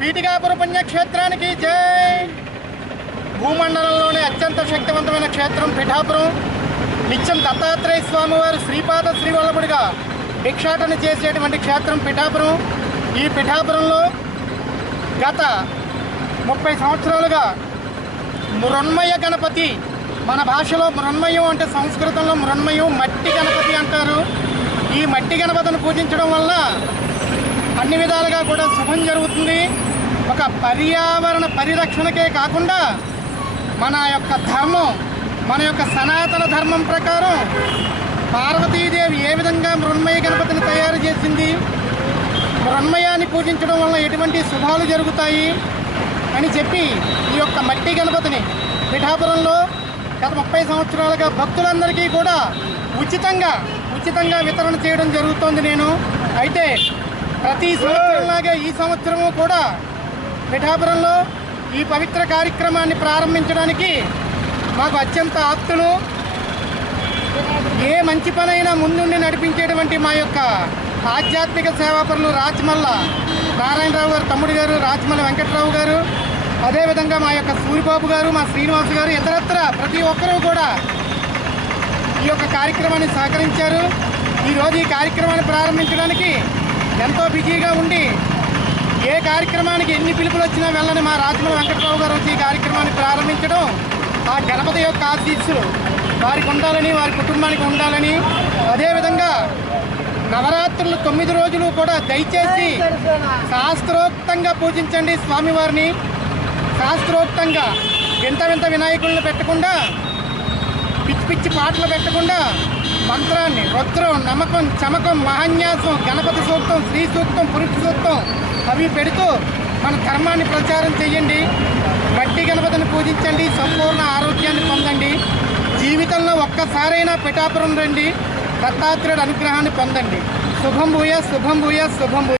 పీఠికాపుర పుణ్యక్షేత్రానికి జై. భూమండలంలోనే అత్యంత శక్తివంతమైన క్షేత్రం పిఠాపురం. నిత్యం దత్తాత్రేయ స్వామివారు శ్రీపాద శ్రీవల్లభుడిగా భిక్షాటన చేసేటువంటి క్షేత్రం పిఠాపురం. ఈ పిఠాపురంలో గత 30 సంవత్సరాలుగా మృన్మయ గణపతి, మన భాషలో మృన్మయం అంటే సంస్కృతంలో మృన్మయం, మట్టి గణపతి అంటారు. ఈ మట్టి గణపతిని పూజించడం వల్ల అన్ని విధాలుగా కూడా శుభం జరుగుతుంది. ఒక పర్యావరణ పరిరక్షణకే కాకుండా మన యొక్క ధర్మం, మన యొక్క సనాతన ధర్మం ప్రకారం పార్వతీదేవి ఏ విధంగా మృన్మయ గణపతిని తయారు చేసింది, మృన్మయాన్ని పూజించడం వల్ల ఎటువంటి శుభాలు జరుగుతాయి అని చెప్పి ఈ యొక్క మట్టి గణపతిని పిఠాపురంలో గత 30 సంవత్సరాలుగా భక్తులందరికీ కూడా ఉచితంగా వితరణ చేయడం జరుగుతోంది. అయితే ప్రతి సంవత్సరంలాగే ఈ సంవత్సరము కూడా పిఠాపురంలో ఈ పవిత్ర కార్యక్రమాన్ని ప్రారంభించడానికి మాకు అత్యంత ఆప్తులు, ఏ మంచి పనైనా ముందుండి నడిపించేటువంటి మా యొక్క ఆధ్యాత్మిక సేవాపరులు రాచమల్ల నారాయణరావు గారు తమ్ముడు గారు, రాచమల్ల వెంకటరావు గారు, అదేవిధంగా మా యొక్క సూరిబాబు గారు, మా శ్రీనివాస్ గారు, ఇతరత్ర ప్రతి ఒక్కరూ కూడా ఈ యొక్క కార్యక్రమాన్ని సహకరించారు. ఈరోజు ఈ కార్యక్రమాన్ని ప్రారంభించడానికి ఎంతో బిజీగా ఉండి ఏ కార్యక్రమానికి ఎన్ని పిలుపులు వచ్చినా వెళ్ళని మా రాచమల్ల వెంకటరావు గారు వచ్చి ఈ కార్యక్రమాన్ని ప్రారంభించడం ఆ గణపతి యొక్క ఆశీస్సులు వారికి ఉండాలని, వారి కుటుంబానికి ఉండాలని, అదేవిధంగా నవరాత్రులు 9 రోజులు కూడా దయచేసి శాస్త్రోక్తంగా పూజించండి స్వామివారిని. శాస్త్రోక్తంగా వింత వినాయకులను పెట్టకుండా, పిచ్చి పాటలు పెట్టకుండా మంత్రాన్ని, రుద్రం, నమ్మకం, చమకం, మహాన్యాసం, గణపతి సూక్తం, శ్రీ సూక్తం, పురుష సూక్తం అవి పెడుతూ మన ధర్మాన్ని ప్రచారం చేయండి. మట్టి గణపతిని పూజించండి, సంపూర్ణ ఆరోగ్యాన్ని పొందండి. జీవితంలో ఒక్కసారైనా పిఠాపురం రండి, దత్తాత్రేయుడి అనుగ్రహాన్ని పొందండి. శుభం భూయాత్, శుభం భూయాత్, శుభం భూయాత్.